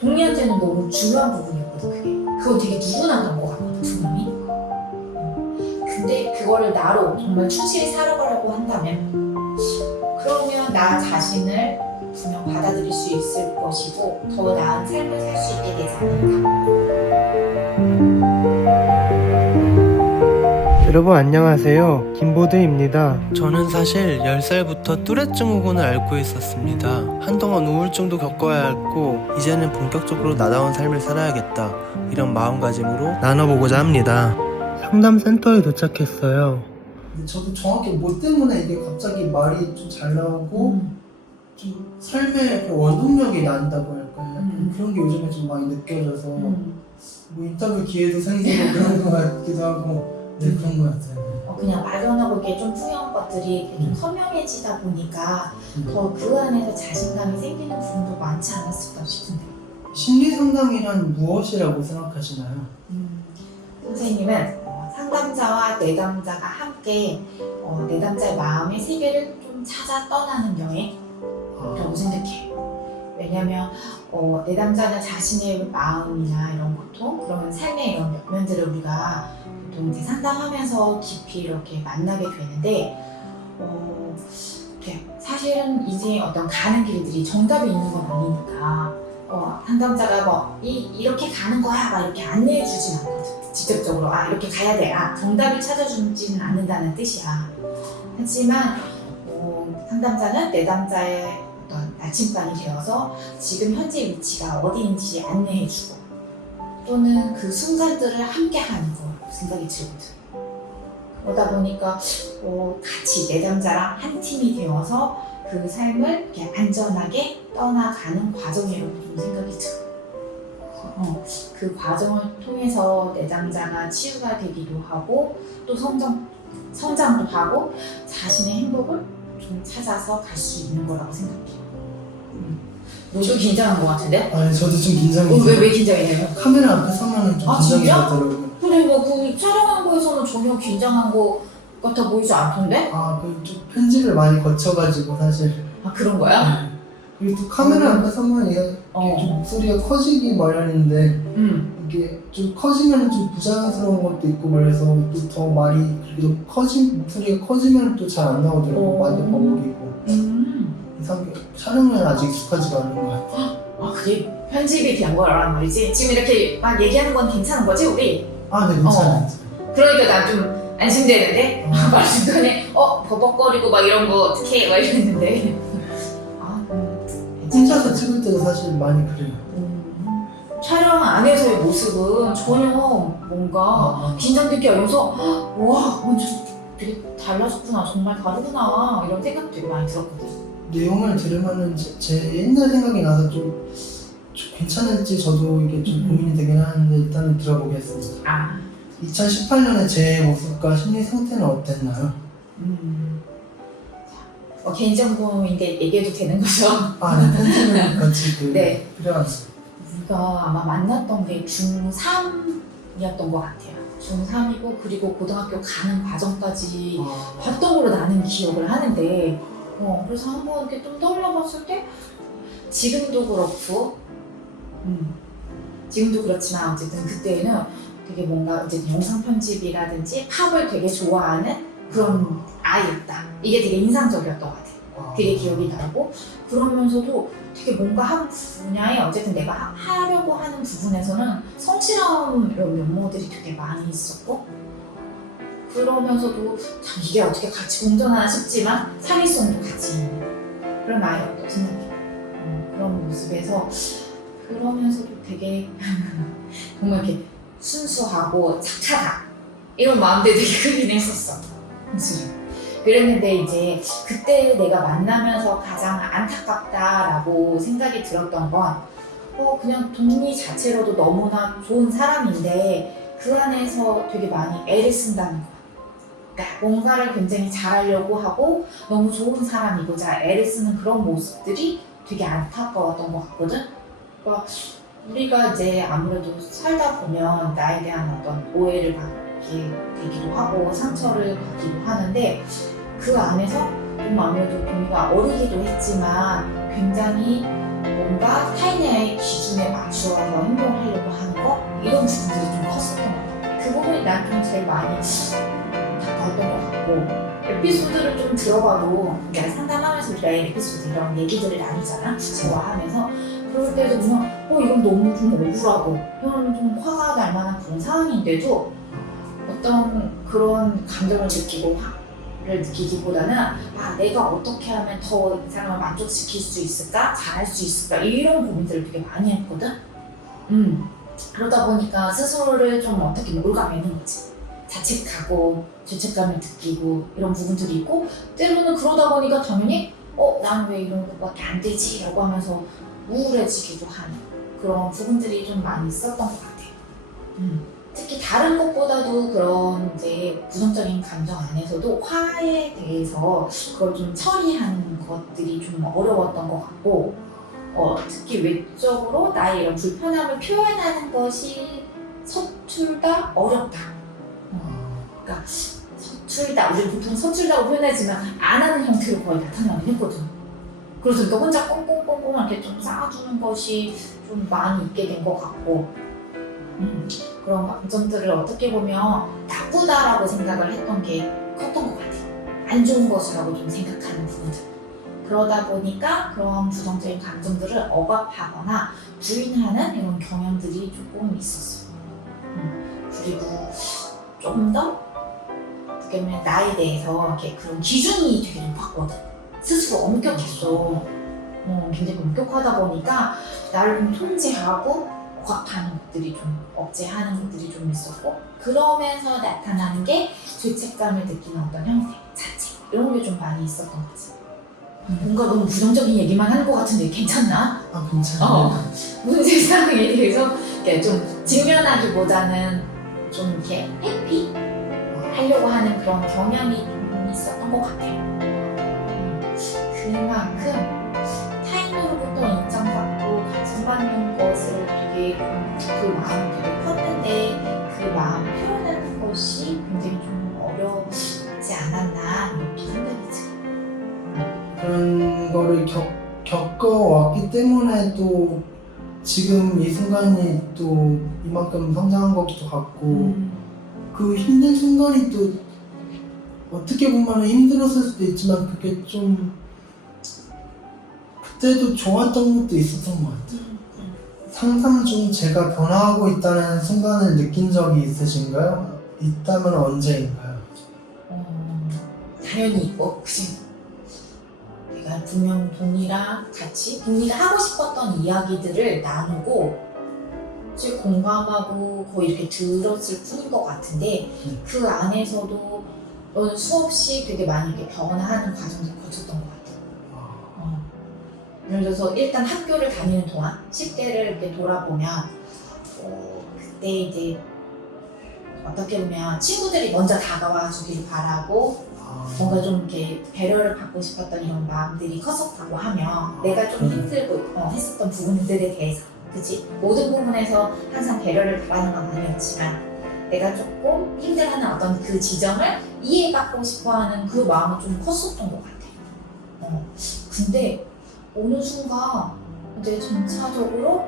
동리한테는 너무 중요한 부분이었거든 그게. 그건 되게 누구나 그런 것 같거든 분명히. 근데 그거를 나로 정말 충실히 살아가라고 한다면 그러면 나 자신을 분명 받아들일 수 있을 것이고 더 나은 삶을 살 수 있게 되지 않을까. 여러분 안녕하세요. 김보드입니다. 저는 사실 10살부터 뚜렛 증후군을 앓고 있었습니다. 한동안 우울증도 겪어야 했고 이제는 본격적으로 나다운 삶을 살아야겠다 이런 마음가짐으로 나눠보고자 합니다. 상담센터에 도착했어요. 근데 저도 정확히 뭐 때문에 이게 갑자기 말이 좀 잘 나오고 좀 삶의 그 원동력이 난다고 할까요? 그런 게 요즘에 좀 많이 느껴져서 뭐 인터뷰 기회도 생기고 그런 거 같기도 하고 네 그런 거 같아요. 그냥 막연하고 이렇게 좀 풍요한 것들이 좀 선명해지다 보니까 더 그 안에서 자신감이 생기는 부분도 많지 않았을까 싶은데. 심리 상담이란 무엇이라고 생각하시나요? 선생님은 상담자와 내담자가 함께 내담자의 마음의 세계를 좀 찾아 떠나는 여행이라고 생각해요. 왜냐하면 내담자는 자신의 마음이나 이런 고통, 그런 삶의 이런 면들을 우리가 보통 이제 상담하면서 깊이 이렇게 만나게 되는데 사실은 이제 어떤 가는 길들이 정답이 있는 건 아니니까 상담자가 뭐 이렇게 가는 거야 막 이렇게 안내해 주진 않거든. 직접적으로 이렇게 가야 돼, 정답을 찾아주지는 않는다는 뜻이야. 하지만 상담자는 내담자의 어떤 나침반이 되어서 지금 현재 위치가 어디인지 안내해주고 또는 그 순간들을 함께 하는 거라고 생각이 들거든. 그러다 보니까 같이 내담자랑 한 팀이 되어서 그 삶을 이렇게 안전하게 떠나가는 과정이라고 좀 생각이 들어. 그 과정을 통해서 내담자가 치유가 되기도 하고 또 성장도 하고 자신의 행복을 좀 찾아서 갈 수 있는 거라고 생각해요. 너도 긴장한 것 같은데? 아니 저도 좀 긴장이 돼요. 왜 긴장해요? 카메라 앞에 서면은 좀 긴장이 진짜? 되더라고요. 근데 그 촬영한 거에서는 전혀 긴장한 거 같아 보이지 않던데? 좀 편집을 많이 거쳐가지고 사실 그런 거야? 그리고 또 카메라 앞에 서면 이게 좀 목소리가 커지기 마련인데 이게 좀 커지면 좀 부자연스러운 것도 있고 그래서 또 더 말이 그래도 목소리가 커지면 또 잘 안 나오더라고요. 많이 버벅이고 촬영은 아직 익숙하지가 않은 것 같아요. 그게 편집이 된 거란 말이지? 지금 이렇게 막 얘기하는 건 괜찮은 거지 우리? 네 괜찮아요. 그러니까 나 좀 안심되는데? 말 중간에 버벅거리고 막 이런 거 어떡해 막 이랬는데 혼자서 찍을 때도 사실 많이 그래요. 촬영 안에서의 모습은 전혀 뭔가 긴장되게 하면서 와 완전 되게 달라졌구나, 정말 다르구나 이런 생각 되게 많이 들었거든. 내용을 들으면은 제 옛날 생각이 나서 좀 괜찮을지 저도 이게 좀 고민이 되긴 하는데 일단은 들어보겠습니다. 2018년에 제 모습과 심리 상태는 어땠나요? 개인정보인데 얘기해도 되는 거죠? 네, 편집을 같이 네. 필요하죠. 우리가 아마 만났던 게 중3이었던 것 같아요. 중3이고 그리고 고등학교 가는 과정까지 봤던 걸로 나는 기억을 하는데 그래서 한번 이렇게 좀 떠올려봤을 때 지금도 그렇고 지금도 그렇지만 어쨌든 그때는 되게 뭔가 어쨌든 영상 편집이라든지 팝을 되게 좋아하는 그런 아이였다. 이게 되게 인상적이었던 것 같아요. 되게 기억이 나고 그러면서도 되게 뭔가 한 분야에 어쨌든 내가 하려고 하는 부분에서는 성실한 이런 면모들이 되게 많이 있었고 그러면서도 참 이게 어떻게 같이 공존하나 싶지만 창의성도 같이 있는 그런 아이였다고 생각해요. 그런 모습에서 그러면서도 되게 정말 이렇게 순수하고 착하다 이런 마음들이 되게 크긴 했었어. 그랬는데 이제 그때 내가 만나면서 가장 안타깝다라고 생각이 들었던 건 그냥 동리 자체로도 너무나 좋은 사람인데 그 안에서 되게 많이 애를 쓴다는 거. 그러니까 뭔가를 굉장히 잘하려고 하고 너무 좋은 사람이고자 애를 쓰는 그런 모습들이 되게 안타까웠던 것 같거든. 그러니까 우리가 이제 아무래도 살다 보면 나에 대한 어떤 오해를 받게 되기도 하고 상처를 받기도 하는데 그 안에서 좀 아무래도 동이가 어리기도 했지만 굉장히 뭔가 타인의 기준에 맞춰 제일 많이 다가왔던 것 같고 에피소드를 좀 들어봐도 그러니까 상담하면서 우리가 에피소드 이런 얘기들을 나누잖아 대화하면서 그럴 때도 보면 이건 너무 좀 억울하고 이건 좀 화가 날 만한 그런 상황인데도 어떤 그런 감정을 느끼고 화를 느끼기보다는 내가 어떻게 하면 더 이 사람을 만족시킬 수 있을까? 잘할 수 있을까? 이런 고민들을 되게 많이 했거든. 그러다 보니까 스스로를 좀 어떻게 몰아내는 거지. 자책하고 죄책감을 느끼고 이런 부분들이 있고 때로는 그러다 보니까 당연히 나는 왜 이런 것밖에 안 되지? 라고 하면서 우울해지기도 하는 그런 부분들이 좀 많이 있었던 것 같아요. 특히 다른 것보다도 그런 이제 부정적인 감정 안에서도 화에 대해서 그걸 좀 처리하는 것들이 좀 어려웠던 것 같고 특히 외적으로 나의 이런 불편함을 표현하는 것이 서툴다, 어렵다. 그러니까 서툴다, 우리 보통 서툴다고 표현하지만 안 하는 형태로 거의 나타나긴 했거든. 그래서 그러니까 혼자 꽁꽁꽁꽁 이렇게 좀 쌓아두는 것이 좀 많이 있게 된 것 같고 그런 감정들을 어떻게 보면 나쁘다라고 생각을 했던 게 컸던 것 같아요. 안 좋은 것이라고 좀 생각하는 부분들. 그러다 보니까 그런 부정적인 감정들을 억압하거나 부인하는 이런 경향들이 조금 있었어요. 그리고 좀 더 어떻게 보면 나에 대해서 이렇게 그런 기준이 되게 높았거든. 스스로 엄격했어. 굉장히 엄격하다 보니까 나를 좀 통제하고 억압하는 것들이 좀 억제하는 것들이 좀 있었고 그러면서 나타나는 게 죄책감을 느끼는 어떤 형태, 자책 이런 게 좀 많이 있었던 거지. 뭔가 너무 부정적인 얘기만 하는 것 같은데 괜찮나? 괜찮아요. 문제 상황에 대해서 이렇게 좀 직면하기보다는 좀 이렇게 회피 하려고 하는 그런 경향이 좀 있었던 것 같아요. 그만큼 타인으로부터 인정받고 관심받는 것을 되게 그 마음이 되게 컸는데 그 마음을 표현하는 것이 굉장히 좀 어렵지 않았나 이렇게 생각이 들어요. 그런 거를 겪어왔기 때문에 또 지금 이 순간이 또 이만큼 성장한 것도 같고 그 힘든 순간이 또 어떻게 보면 힘들었을 수도 있지만 그게 좀 그때도 좋았던 것도 있었던 것 같아요. 상상 중 제가 변화하고 있다는 순간을 느낀 적이 있으신가요? 있다면 언제인가요? 당연히 있고 그치? 내가 분명 동이가 하고 싶었던 이야기들을 나누고 즉 공감하고 거의 이렇게 들었을 뿐인 것 같은데 그 안에서도 너는 수없이 되게 많이 이렇게 변화하는 과정을 거쳤던 것 같아요. 예를 들어서 일단 학교를 다니는 동안 10대를 이렇게 돌아보면 그때 이제 어떻게 보면 친구들이 먼저 다가와 주길 바라고 뭔가 좀 이렇게 배려를 받고 싶었던 이런 마음들이 컸었다고 하면 내가 좀 힘들고 했었던 부분들에 대해서 그치? 모든 부분에서 항상 배려를 바라는 건 아니었지만 내가 조금 힘들어하는 어떤 그 지점을 이해받고 싶어하는 그 마음이 좀 컸었던 것 같아요. 근데 어느 순간 이제 점차적으로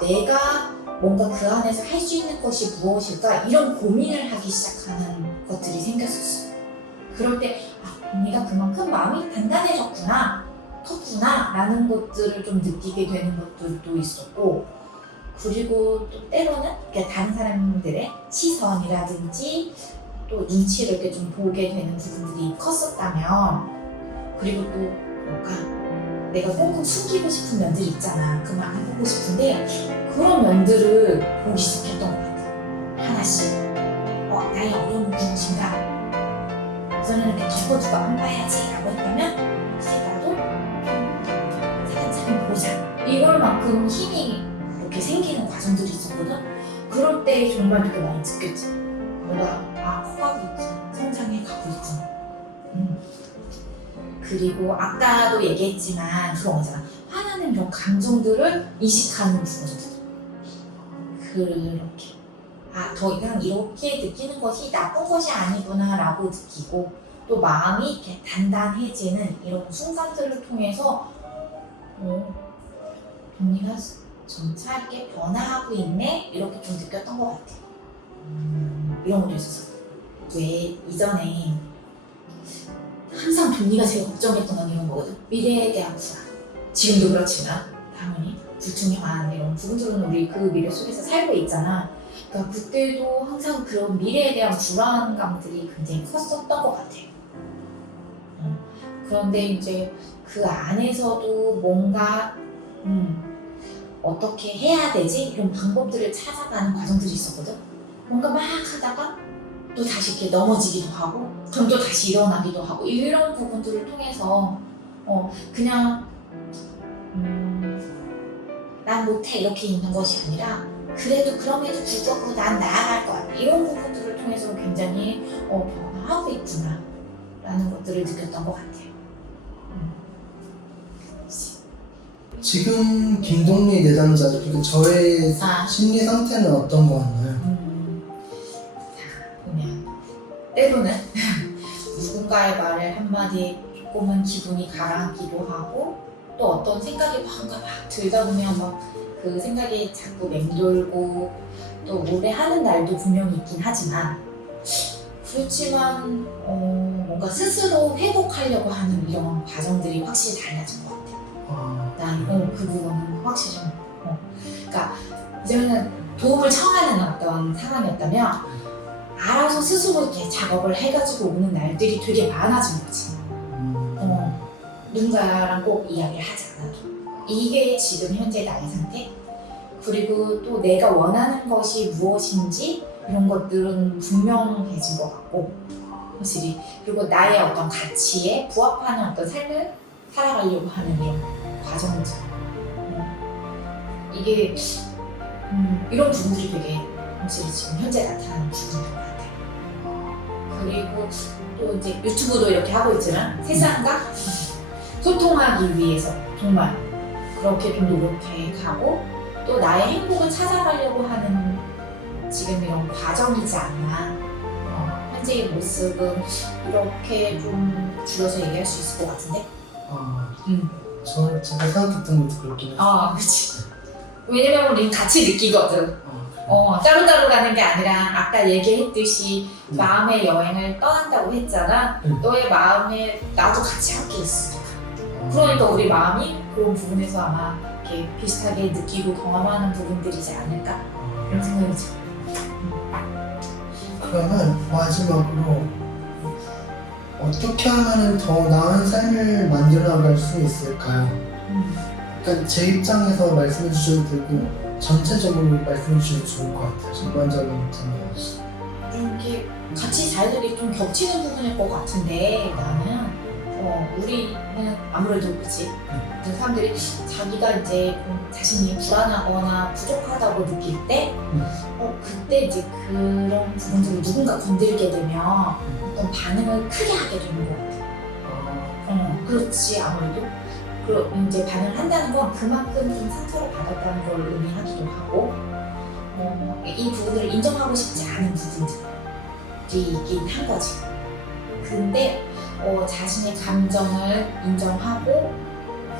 내가 뭔가 그 안에서 할 수 있는 것이 무엇일까 이런 고민을 하기 시작하는 것들이 생겼었어요. 그럴 때 언니가 그만큼 마음이 단단해졌구나, 컸구나 라는 것들을 좀 느끼게 되는 것들도 있었고 그리고 또 때로는 다른 사람들의 시선이라든지 또 눈치를 이렇게 좀 보게 되는 부분들이 컸었다면 그리고 또 뭔가 내가 꽁꽁 숨기고 싶은 면들이 있잖아. 그만 해보고 싶은데 그런 면들을 보기 시작했던 것 같아. 하나씩 나의 어려움은 무엇인가? 우선은 이렇게 접어두고 안 봐야지 라고 했다면 이제 나도 좀 차근차근 보자. 이걸만큼 힘이 이렇게 생기는 과정들이 있었거든. 그럴 때 정말 되게 많이 느꼈지. 뭔가 커가고 있구나. 성장해 가고 있구나. 그리고 아까도 얘기했지만 그런 거잖아. 화나는 이런 감정들을 인식하는 부분들. 그렇게 더 이상 이렇게 느끼는 것이 나쁜 것이 아니구나 라고 느끼고 또 마음이 이렇게 단단해지는 이런 순간들을 통해서 언니가 점차 이렇게 변화하고 있네 이렇게 좀 느꼈던 것 같아요. 이런 것도 있었어. 왜 이전에 항상 돈이가 제일 걱정했던 건 이런 거거든. 미래에 대한 불안. 지금도 그렇지만 당연히 불투명한 이런 부분들은 우리 그 미래 속에서 살고 있잖아. 그러니까 그때도 항상 그런 미래에 대한 불안감들이 굉장히 컸었던 것 같아. 그런데 이제 그 안에서도 뭔가 어떻게 해야 되지? 이런 방법들을 찾아가는 과정들이 있었거든. 뭔가 막 하다가 또 다시 이렇게 넘어지기도 하고 그럼 또 다시 일어나기도 하고 이런 부분들을 통해서 그냥 난 못해 이렇게 있는 것이 아니라 그래도 그럼에도 불구하고 난 나아갈 거야 이런 부분들을 통해서 굉장히 변화하고 있구나 라는 것들을 느꼈던 것 같아요. 지금 김동리 내담자 그리고 저의 아. 심리 상태는 어떤 거 같나요? 자, 보면 때로는 누군가의 말을 한마디에 조금은 기분이 가라앉기도 하고 또 어떤 생각이 뭔가 막 들다 보면 막 그 생각이 자꾸 맴돌고 또 오래하는 날도 분명히 있긴 하지만 그렇지만 뭔가 스스로 회복하려고 하는 이런 과정들이 확실히 달라진 것 같아요. 난 그 부분은 확실히 그러니까 이제는 도움을 청하는 어떤 상황이었다면 알아서 스스로 이렇게 작업을 해가지고 오는 날들이 되게 많아진 거지. 누군가랑 꼭 이야기를 하지 않아도 이게 지금 현재 나의 상태 그리고 또 내가 원하는 것이 무엇인지 이런 것들은 분명해진 것 같고 확실히 그리고 나의 어떤 가치에 부합하는 어떤 삶을 살아가려고 하는 이런 과정들 이게 이런 부분들이 되게 확실히 지금 현재 나타나는 부분인 것 같아요. 그리고 또 이제 유튜브도 이렇게 하고 있지만 세상과 소통하기 위해서 정말 그렇게 좀 노력해 가고 또 나의 행복을 찾아가려고 하는 지금 이런 과정이지 않나. 현재의 모습은 이렇게 좀 줄여서 얘기할 수 있을 것 같은데? 제가 생각했던 것도 그렇긴 해요. 그치. 왜냐면 우리는 같이 느끼거든. 따로따로 가는 게 아니라 아까 얘기했듯이 마음의 여행을 떠난다고 했잖아. 너의 마음에 나도 같이 함께 있으니까. 그러니까 우리 마음이 그런 부분에서 아마 이렇게 비슷하게 느끼고 경험하는 부분들이지 않을까? 이런 생각이 들어요. 그러면 마지막으로 어떻게 하면 더 나은 삶을 만들어 나갈 수 있을까요? 그러니까 제 입장에서 말씀해 주셔도 되고 전체적으로 말씀해 주셔도 좋을 것 같아요. 전반적인 입장에서. 좀 이렇게 같이 자리들이 좀 겹치는 부분일 것 같은데 나는 우리는 아무래도 그치 그 사람들이 자기가 이제 좀 자신이 불안하거나 부족하다고 느낄 때 그때 이제 그런 부분들을 누군가 건들게 되면 어떤 반응을 크게 하게 되는 것 같아. 그렇지 아무래도 이제 반응을 한다는 건 그만큼 좀 상처를 받았다는 걸 의미하기도 하고 이 부분을 인정하고 싶지 않은 부분들이 있긴 한 거지. 근데 자신의 감정을 인정하고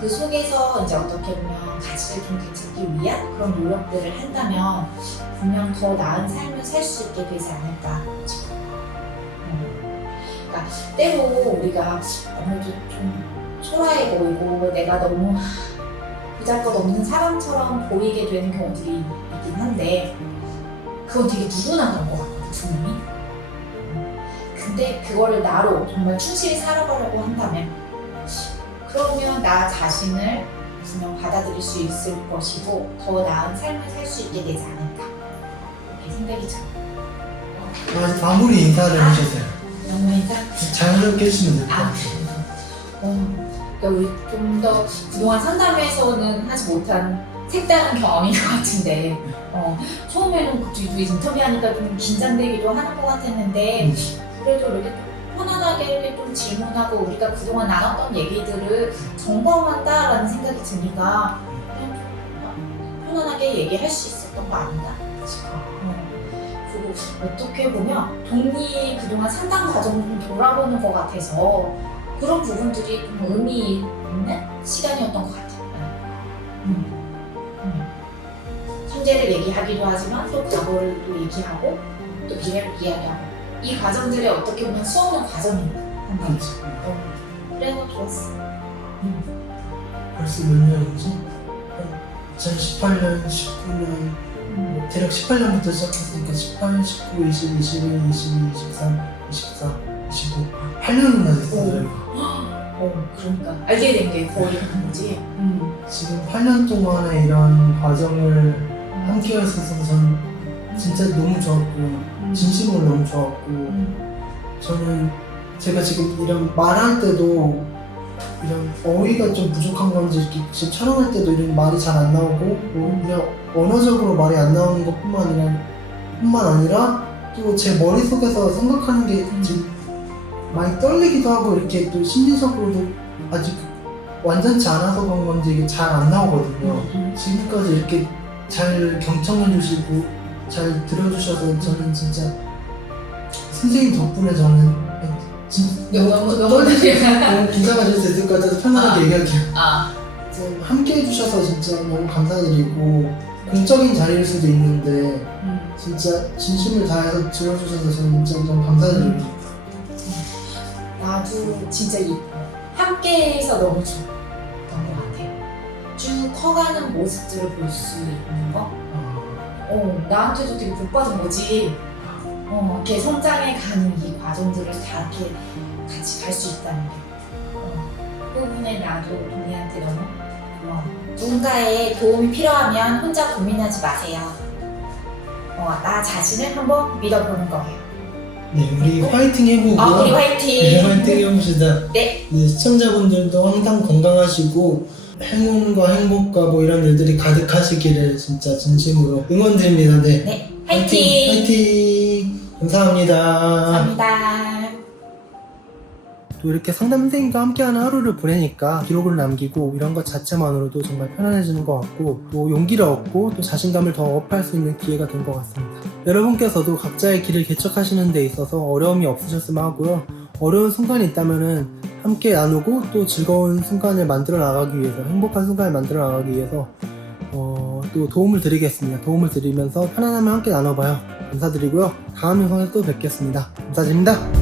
그 속에서 이제 어떻게 보면 가치를 좀 되찾기 위한 그런 노력들을 한다면 분명 더 나은 삶을 살 수 있게 되지 않을까 싶어요. 그러니까 때로 우리가 아무래도 좀 초라해 보이고 내가 너무 보잘것없는 사람처럼 보이게 되는 경우들이 있긴 한데 그건 되게 누구나 그런 것 같거든 분명히. 근데 그거를 나로 정말 충실히 살아가려고 한다면 그러면 나 자신을 분명 받아들일 수 있을 것이고 더 나은 삶을 살 수 있게 되지 않을까 이렇게 생각이 들어요. 마무리 인사를 해주세요. 너무 인사? 자연스럽게 해주시면 될 것 같아요. 그러니까 우리 좀 더 그동안 상담에서는 하지 못한 색다른 경험인 것 같은데 처음에는 그쪽이 인터뷰하니까 좀 긴장되기도 하는 것 같았는데 그래도 이렇게 편안하게 이렇게 좀 질문하고 우리가 그동안 나눴던 얘기들을 점검한다라는 생각이 드니까 그냥 좀 편안하게 얘기할 수 있었던 거 아닌가 싶어요. 그리고 어떻게 보면 동리의 그동안 상담 과정을 좀 돌아보는 것 같아서 그런 부분들이 좀 의미 있는 시간이었던 것 같아요. 현재를 얘기하기도 하지만 또 과거를 또 얘기하고 또 미래를 이야기하고 이 과정들이 어떻게 보면 수업은 과정입니다. 그렇지. 그래서 좋았어. 벌써 몇 년이지? 2018년, 19년, 대략 18년부터 시작했으니까 18, 19, 20, 21, 22, 23, 24, 25 8년이나 됐어요. 그러니까 알게 된 게 거의 그런 거지. 지금 8년 동안의 이런 과정을 함께 할 수 있어서 전 진짜 너무 좋았고 진심으로 너무 좋았고 저는 제가 지금 이런 말할 때도 이런 어휘가 좀 부족한 건지 이렇게 지금 촬영할 때도 이런 말이 잘 안 나오고 뭐 그냥 언어적으로 말이 안 나오는 것뿐만 아니라 또 제 머릿속에서 생각하는 게 지금 많이 떨리기도 하고 이렇게 또 심리적으로도 아직 완전치 않아서 그런 건지 이게 잘 안 나오거든요. 지금까지 이렇게 잘 경청해 주시고 잘 들어주셔서 저는 진짜 선생님 덕분에 저는 너무 너무 긴장하실 수 있을 것 같아서 편안하게 얘기할게요. 함께 해주셔서 진짜 너무 감사드리고 공적인 자리일 수도 있는데 진짜 진심을 다해서 들어주셔서 저는 진짜 너무 감사드립니다. 나도 진짜 이 함께해서 너무 좋았던 것 같아. 쭉 커가는 모습들을 볼 수 있는 거. 나한테도 되게 복 받은 거지. 이렇게 성장해가는 이 과정들을 다 이렇게 같이 갈 수 있다는 게. 그 부분에 나도 동희한테 너무 고마워. 누군가의 도움이 필요하면 혼자 고민하지 마세요. 나 자신을 한번 믿어보는 거예요. 네, 우리 화이팅 해보고 우리 화이팅! 네, 화이팅 해봅시다. 네. 시청자분들도 항상 건강하시고 행운과 행복과 뭐 이런 일들이 가득하시기를 진짜 진심으로 응원드립니다. 네, 네, 화이팅! 화이팅! 감사합니다. 감사합니다. 또 이렇게 상담 선생님과 함께하는 하루를 보내니까 기록을 남기고 이런 것 자체만으로도 정말 편안해지는 것 같고 또 용기를 얻고 또 자신감을 더 업할 수 있는 기회가 된 것 같습니다. 여러분께서도 각자의 길을 개척하시는 데 있어서 어려움이 없으셨으면 하고요. 어려운 순간이 있다면은 함께 나누고 또 즐거운 순간을 만들어 나가기 위해서 행복한 순간을 만들어 나가기 위해서 또 도움을 드리겠습니다. 도움을 드리면서 편안함을 함께 나눠봐요. 감사드리고요. 다음 영상에 또 뵙겠습니다. 감사드립니다.